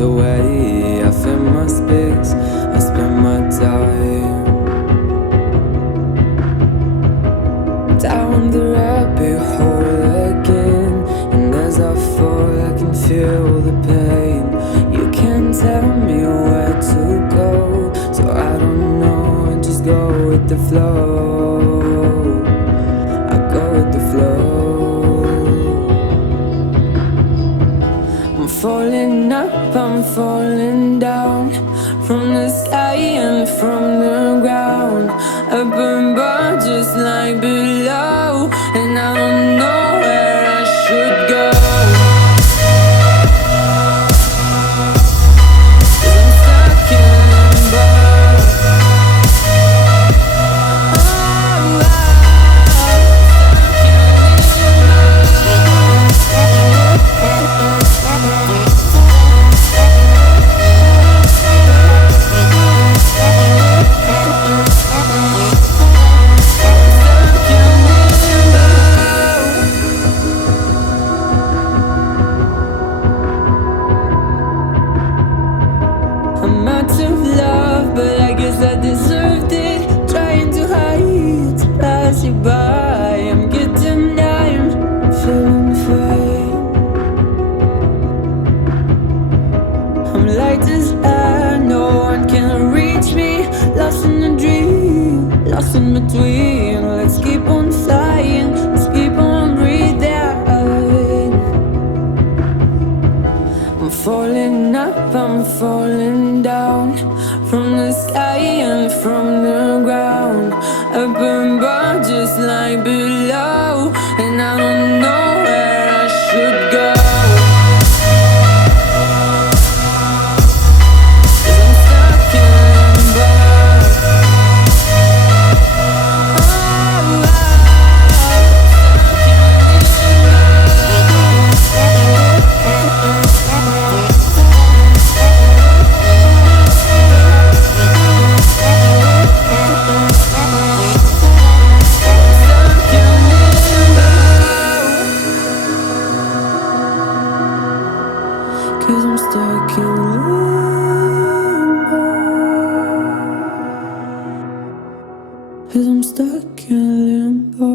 away. I fill my space, I spend my time down the rabbit hole again. And as I fall, I can feel the pain. You can't tell me where to go, so I don't know, and just go with the flow. I go with the flow. I'm falling up, I'm falling down, from the sky and from the ground. Up above just like below, and I don't know where I should go. 'Cause I'm stuck in limbo. I'm out of love, but I guess I deserved it. Trying to hide, to pass you by. I'm getting tired, feeling fine. I'm light as air, no one can reach me. Lost in a dream, lost in between. Let's keep on flying, let's keep on breathing. I'm falling up, I'm falling down, from the sky and from the ground. Up above just like below, and I don't know where I should go. 'Cause I'm stuck in limbo. Cause I'm stuck in limbo. Cause I'm stuck in limbo.